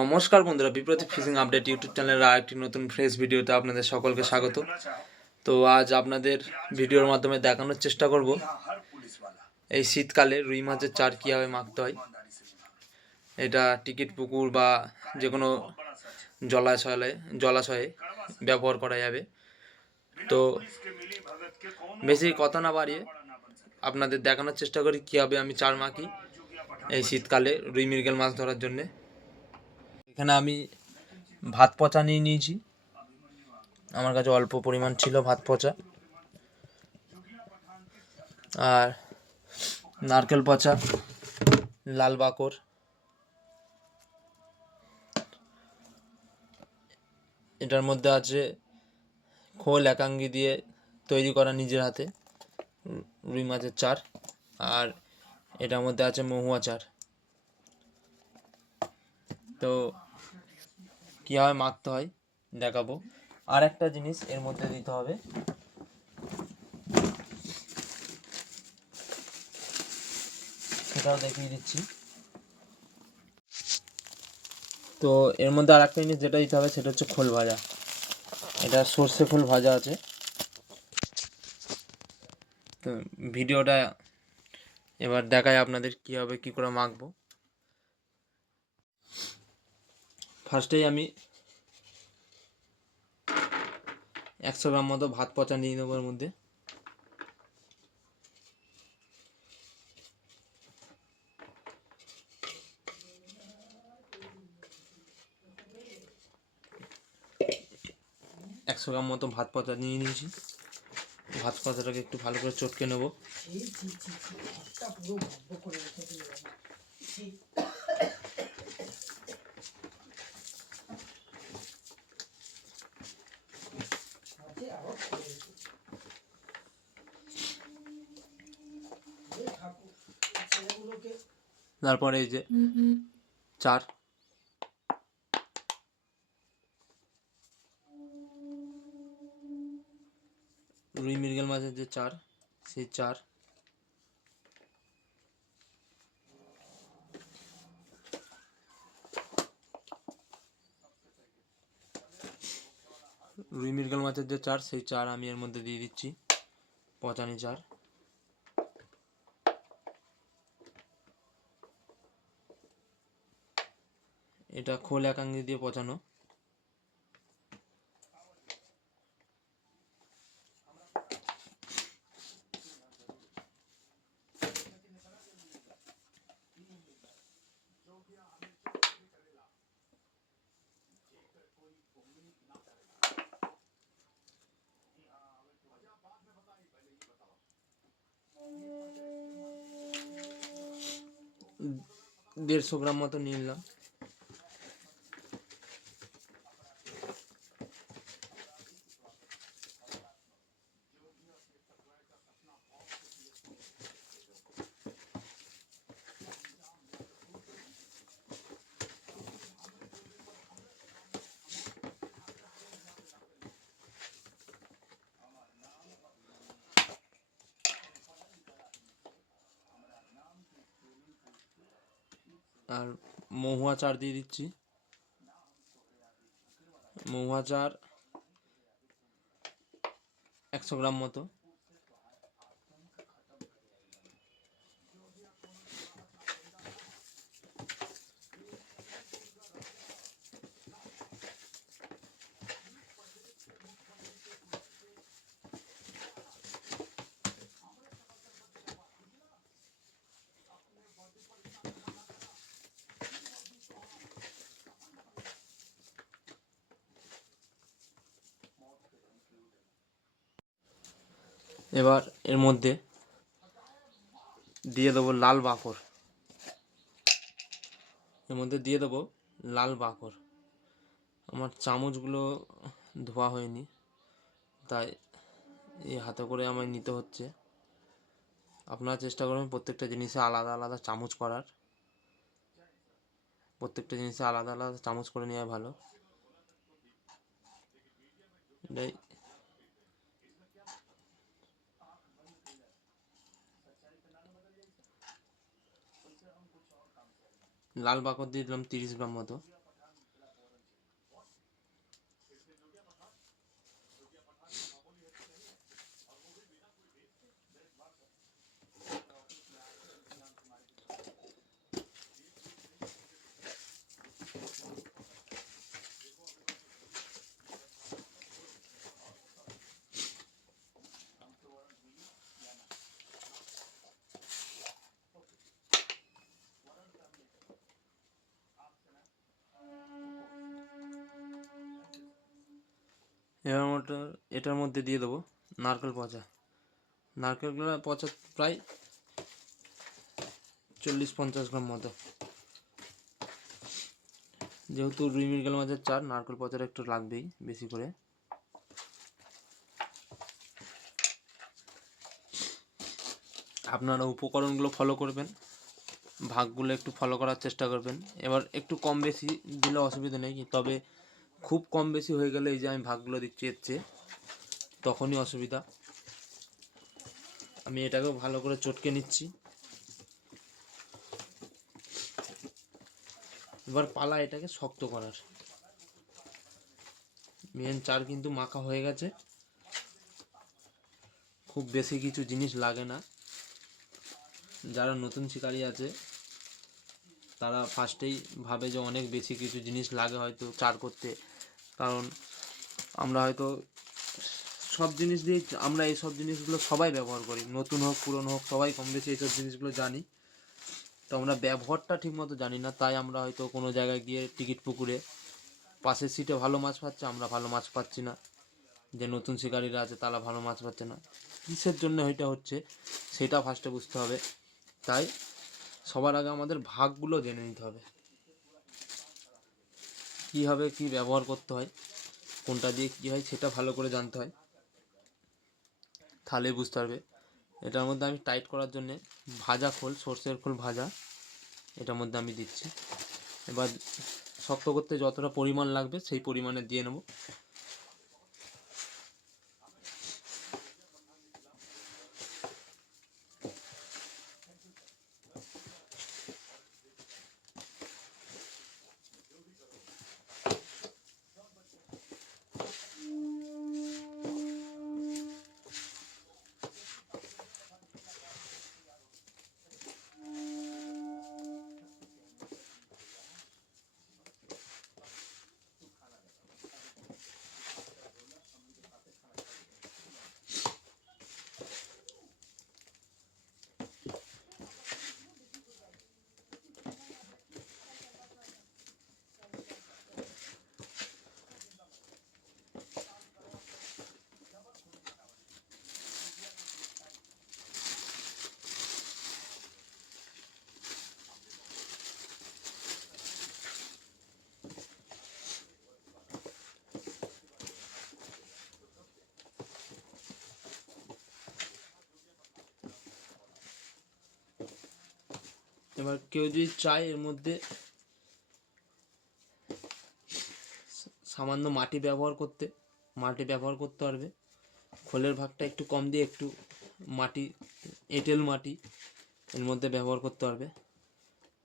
নমস্কার বন্ধুরা, বিপ্রতীপ fishing update YouTube চ্যানেলের আর একটি নতুন ফ্রেশ ভিডিওতে আপনাদের সকলকে স্বাগত। তো আজ আপনাদের ভিডিওর মাধ্যমে দেখানোর চেষ্টা করব এই শীতকালে রুই মাছের চার কীভাবে মাখতে হয়। এটা টিকিট পুকুর বা যে কোনো জলাশয়ে ব্যবহার করা যাবে। তো বেশি কথা না বাড়িয়ে আপনাদের দেখানোর চেষ্টা করি কীভাবে আমি চার মাখি এই শীতকালে রুই মৃগেল মাছ ধরার জন্যে। এখানে আমি ভাত পচা নিয়ে নিয়েছি, আমার কাছে অল্প পরিমাণ ছিল ভাত পচা, আর নারকেল পচা, লাল বাকর, এটার মধ্যে আছে খোল একাঙ্গি দিয়ে তৈরি করা নিজের হাতে রুই মাছের চার, আর এটার মধ্যে আছে মহুয়া চার। তো কীভাবে মাখতে হয় দেখাবো। আর একটা জিনিস এর মধ্যে দিতে হবে, সেটাও দেখিয়ে দিচ্ছি। তো এর মধ্যে আর একটা জিনিস যেটা দিতে হবে সেটা হচ্ছে খোল ভাজা। এটা সর্ষে খোল ভাজা আছে। তো ভিডিওটা এবার দেখায় আপনাদের কীভাবে কী করে মাখবো। ফার্স্টেই আমি 100 গ্রাম মতো ভাত পচা নিয়ে নেবো। এর মধ্যে একশো গ্রাম মতো ভাত পচা নিয়ে নিয়েছি। ভাত পচাটাকে একটু ভালো করে চটকে নেব। তারপরে এই যে চার, রুই মৃগেল মাছের যে চার, সেই চার, রুই মৃগেল মাছের যে চার, সেই চার আমি এর মধ্যে দিয়ে দিচ্ছি, পচানি চার। এটা খোল একাঙ্গি দিয়ে পচানো। দেড়শো গ্রাম মতো নিয়ে নিলাম। আর মহুয়া চার দিয়ে দিচ্ছি। মহুয়া চার 100 গ্রাম মতো। এবার এর মধ্যে দিয়ে দেবো লাল বাকর। এর মধ্যে দিয়ে দেবো লাল বাকর। আমার চামচগুলো ধোয়া হয়নি, তাই এই হাতে করে আমায় নিতে হচ্ছে। আপনারা চেষ্টা করবেন প্রত্যেকটা জিনিসে আলাদা আলাদা চামচ করার। প্রত্যেকটা জিনিসে আলাদা আলাদা চামচ করে নেওয়া ভালো। এটাই লাল বাকর দিয়ে দিলাম 30 গ্রাম মতো। এবার এটার মধ্যে দিয়ে দেবো নারকেল পচা প্রায় 40-50 গ্রাম মতো। যেহেতু রুই মৃগেল মাছের চার, নারকেল পচার একটু লাগবেই বেশি করে। আপনারা উপকরণগুলো ফলো করবেন, ভাগগুলো একটু ফলো করার চেষ্টা করবেন। এবার একটু কম বেশি দিলে অসুবিধা নেই, তবে খুব কম বেশি হয়ে গেলে এই যে আমি ভাগগুলো দিচ্ছি এর চেয়ে, তখনই অসুবিধা। আমি এটাকেও ভালো করে চটকে নিচ্ছি। এবার পালা এটাকে শক্ত করার। মেন চার কিন্তু মাখা হয়ে গেছে, খুব বেশি কিছু জিনিস লাগে না। যারা নতুন শিকারি আছে তারা ফার্স্টেই ভাবে যে অনেক বেশি কিছু জিনিস লাগে হয়তো চার করতে, কারণ আমরা হয়তো সব জিনিস দিয়ে আমরা এই সব জিনিসগুলো সবাই ব্যবহার করি, নতুন হোক পুরনো হোক সবাই কম বেশি এইসব জিনিসগুলো জানি। তো আমরা ব্যবহারটা ঠিকমতো জানি না, তাই আমরা হয়তো কোনো জায়গায় গিয়ে টিকিট পুকুরে পাশের সিটে ভালো মাছ পাচ্ছে, আমরা ভালো মাছ পাচ্ছি না, যে নতুন শিকারীরা আছে তারা ভালো মাছ পাচ্ছে না। কিসের জন্য এটা হচ্ছে সেটা ফার্স্টে বুঝতে হবে। তাই সবার আগে আমাদের ভাগগুলো জেনে নিতে হবে, কীভাবে কী ব্যবহার করতে হয়, কোনটা দিয়ে কী হয় সেটা ভালো করে জানতে হয়, তাহলেই বুঝতে পারবে। এটার মধ্যে আমি টাইট করার জন্যে ভাজা খোল, সর্ষের খোল ভাজা, এটার মধ্যে আমি দিচ্ছি। এবার শক্ত করতে যতটা পরিমাণ লাগবে সেই পরিমাণে দিয়ে নেব। এবার কেউ যদি চায় এর মধ্যে সামান্য মাটি ব্যবহার করতে পারবে। খোলের ভাগটা একটু কম দিয়ে একটু মাটি, এঁটেল মাটি এর মধ্যে ব্যবহার করতে পারবে।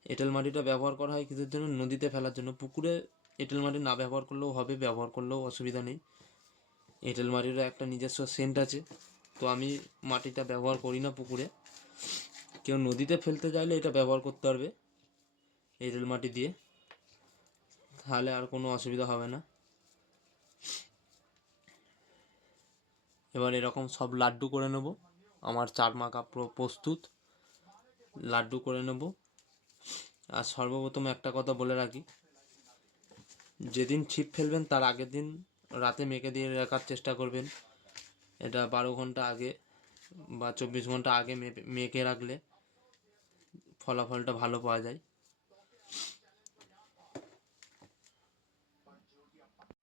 এঁটেল মাটিটা ব্যবহার করা হয় কিসের জন্য? নদীতে ফেলার জন্য। পুকুরে এঁটেল মাটি না ব্যবহার করলেও হবে, ব্যবহার করলেও অসুবিধা নেই। এঁটেল মাটিরও একটা নিজস্ব সেন্ট আছে, তো আমি মাটিটা ব্যবহার করি না পুকুরে। কেউ নদীতে ফেলতে চাইলে এটা ব্যবহার করতে পারবে এঁটেল মাটি দিয়ে, তাহলে আর কোনো অসুবিধা হবে না। এবার এরকম সব লাড্ডু করে নেব। আমার চার মাখা প্রস্তুত, লাড্ডু করে নেব। আর সর্বপ্রথম একটা কথা বলে রাখি, যেদিন ছিপ ফেলবেন তার আগের দিন রাতে মেখে দিয়ে রাখার চেষ্টা করবেন। এটা 12 ঘন্টা আগে বা 24 ঘন্টা আগে মেখে রাখলে ফলাফলটা ভালো পাওয়া যায়।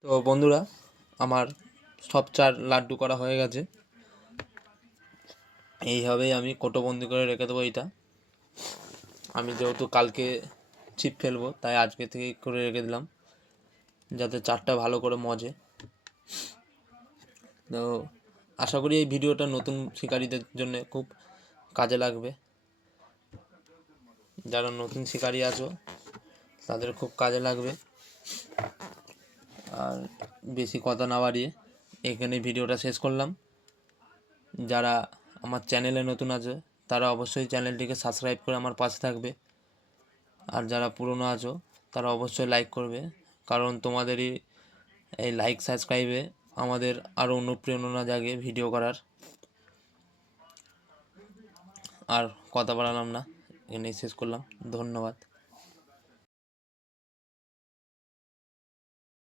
তো বন্ধুরা, আমার সব চার লাড্ডু করা হয়ে গেছে। এইভাবেই আমি কোটোবন্দি করে রেখে দেবো। এইটা আমি যেহেতু কালকে ছিপ ফেলবো তাই আজকে থেকে করে রেখে দিলাম, যাতে চারটা ভালো করে মজে। তো আশা করি এই ভিডিওটা নতুন শিকারীদের জন্য খুব কাজে লাগবে। যারা নতুন শিকারী আছো তাদের খুব কাজে লাগবে। আর বেশি কথা না বাড়িয়ে এখানে ভিডিওটা শেষ করলাম। যারা আমার চ্যানেলে নতুন আছে তারা অবশ্যই চ্যানেলটিকে সাবস্ক্রাইব করে আমার পাশে থাকবে। আর যারা পুরনো আছো তারা অবশ্যই লাইক করবে, কারণ তোমাদেরই এই লাইক সাবস্ক্রাইবে আমাদের আরও অনুপ্রেরণা জাগে ভিডিও করার। আর কথা বাড়ালাম না, এখানেই শেষ করলাম। ধন্যবাদ।